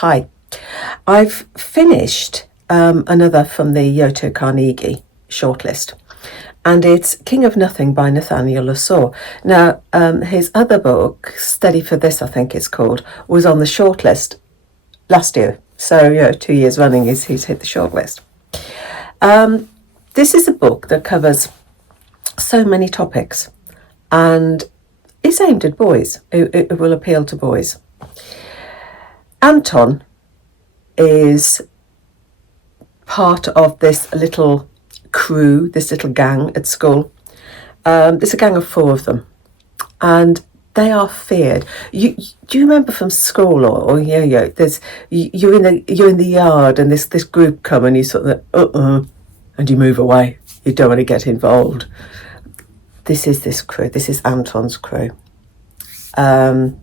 Hi. I've finished another from the Yoto Carnegie shortlist, and it's King of Nothing by Nathanael Lessore. Now, his other book, Steady for This, I think it's called, was on the shortlist last year. So, 2 years running, he's hit the shortlist. This is a book that covers so many topics, and it's aimed at boys. It will appeal to boys. Anton is part of this little crew, this little gang at school. There's a gang of 4 of them, and they are feared. Do you remember from school or there's you're in the yard and this group come and you sort of and you move away. You don't want to get involved. This is this crew. This is Anton's crew, and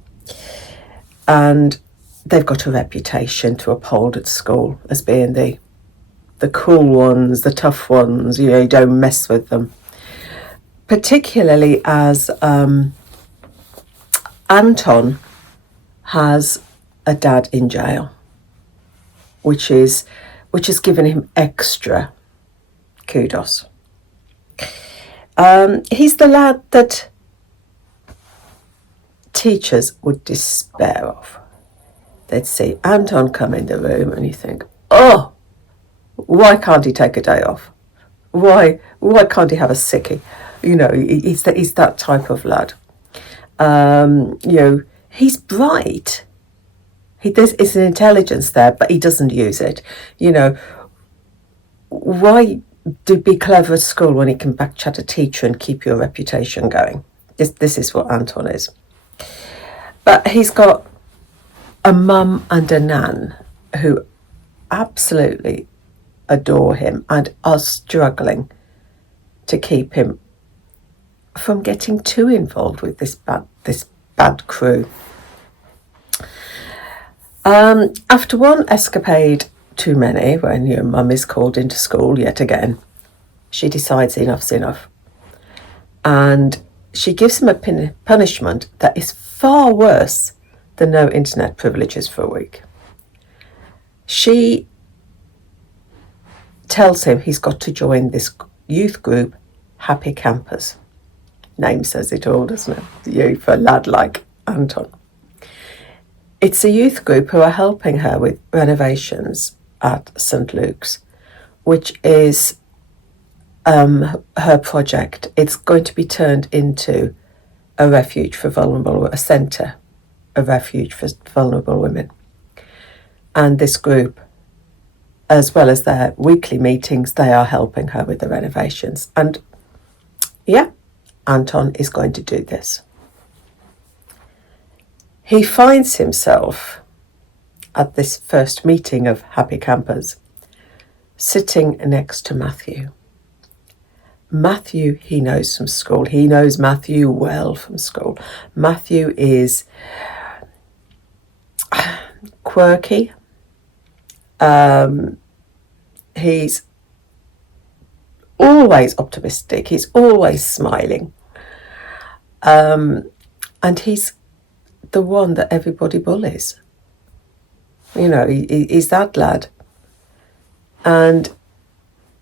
they've got a reputation to uphold at school as being the cool ones, the tough ones. You don't mess with them. Particularly as Anton has a dad in jail, which has given him extra kudos. He's the lad that teachers would despair of. They'd see Anton come in the room and you think, oh, why can't he take a day off? Why can't he have a sickie? He's that type of lad. He's bright. There's an intelligence there, but he doesn't use it. Why be clever at school when he can backchat a teacher and keep your reputation going? This is what Anton is. But he's got a mum and a nan who absolutely adore him and are struggling to keep him from getting too involved with this bad crew. After one escapade too many, when your mum is called into school yet again, she decides enough's enough, and she gives him a punishment that is far worse than no internet privileges for a week. She tells him he's got to join this youth group, Happy Campers. Name says it all, doesn't it? For a lad like Anton. It's a youth group who are helping her with renovations at St. Luke's, which is her project. It's going to be turned into a centre of refuge for vulnerable women. And this group, as well as their weekly meetings, they are helping her with the renovations. And Anton is going to do this. He finds himself at this first meeting of Happy Campers sitting next to Matthew. Matthew he knows from school. He knows Matthew well from school. Matthew is quirky. He's always optimistic. He's always smiling. And he's the one that everybody bullies. He's that lad. And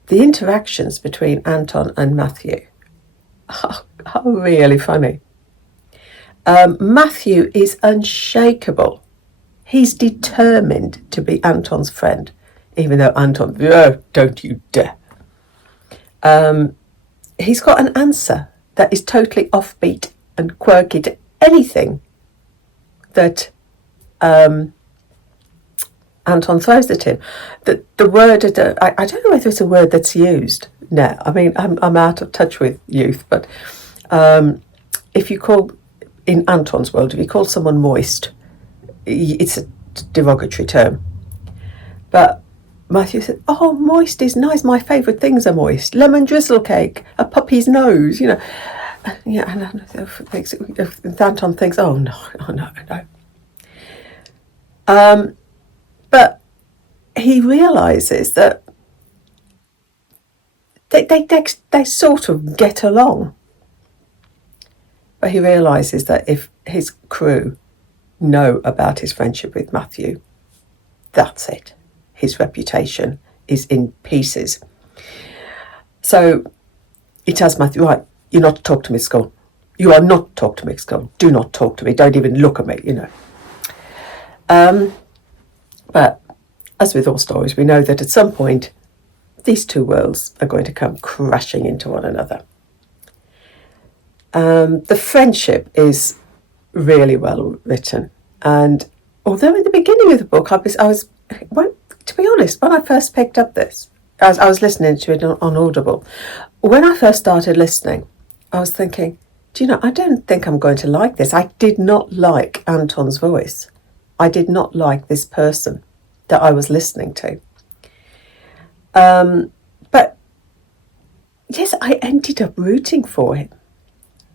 the interactions between Anton and Matthew are really funny. Matthew is unshakable. He's determined to be Anton's friend, even though Anton, don't you dare. He's got an answer that is totally offbeat and quirky to anything that Anton throws at him. The word, I don't know whether it's a word that's used now. I mean, I'm out of touch with youth, but if you call, in Anton's world, if you call someone moist, it's a derogatory term. But Matthew said, oh, moist is nice. My favourite things are moist. Lemon drizzle cake, a puppy's nose, and Anton thinks, oh, no. But he realises that they sort of get along. But he realises that if his crew know about his friendship with Matthew, that's it. His reputation is in pieces. So he tells Matthew, right, you're not to talk to me at school. You are not to talk to me at school. Do not talk to me. Don't even look at me, But as with all stories, we know that at some point, these two worlds are going to come crashing into one another. The friendship is really well written. And although in the beginning of the book, to be honest, when I first picked up this, as I was listening to it on Audible, when I first started listening, I was thinking, I don't think I'm going to like this. I did not like Anton's voice. I did not like this person that I was listening to. But yes, I ended up rooting for him.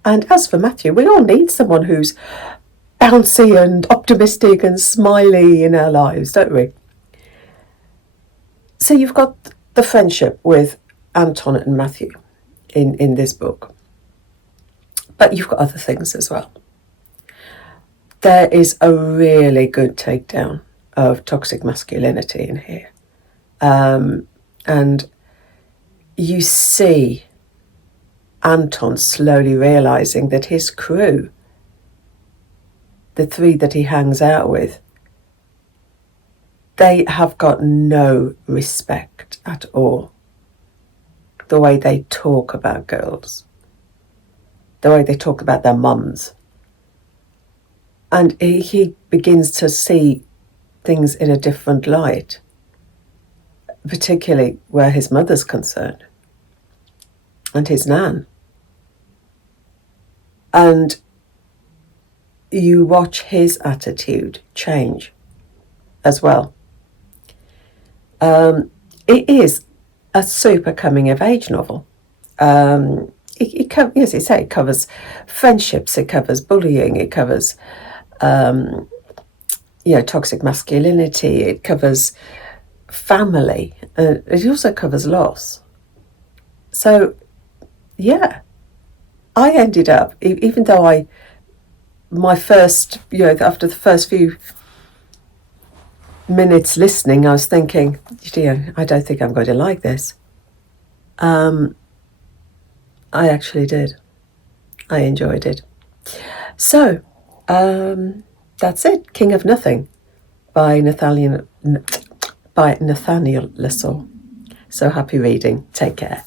And as for Matthew, we all need someone who's bouncy and optimistic and smiley in our lives, don't we? So you've got the friendship with Anton and Matthew in this book. But you've got other things as well. There is a really good takedown of toxic masculinity in here. And you see Anton slowly realising that his crew, the three that he hangs out with, they have got no respect at all. The way they talk about girls, the way they talk about their mums. And he begins to see things in a different light, particularly where his mother's concerned and his nan. And you watch his attitude change as well. It is a super coming of age novel. It covers friendships, it covers bullying, it covers toxic masculinity, it covers family, it also covers loss. So yeah, I ended up, even though after the first few minutes listening, I was thinking, I don't think I'm going to like this. I actually did. I enjoyed it. So, that's it. King of Nothing by Nathanael Lessore. So happy reading. Take care.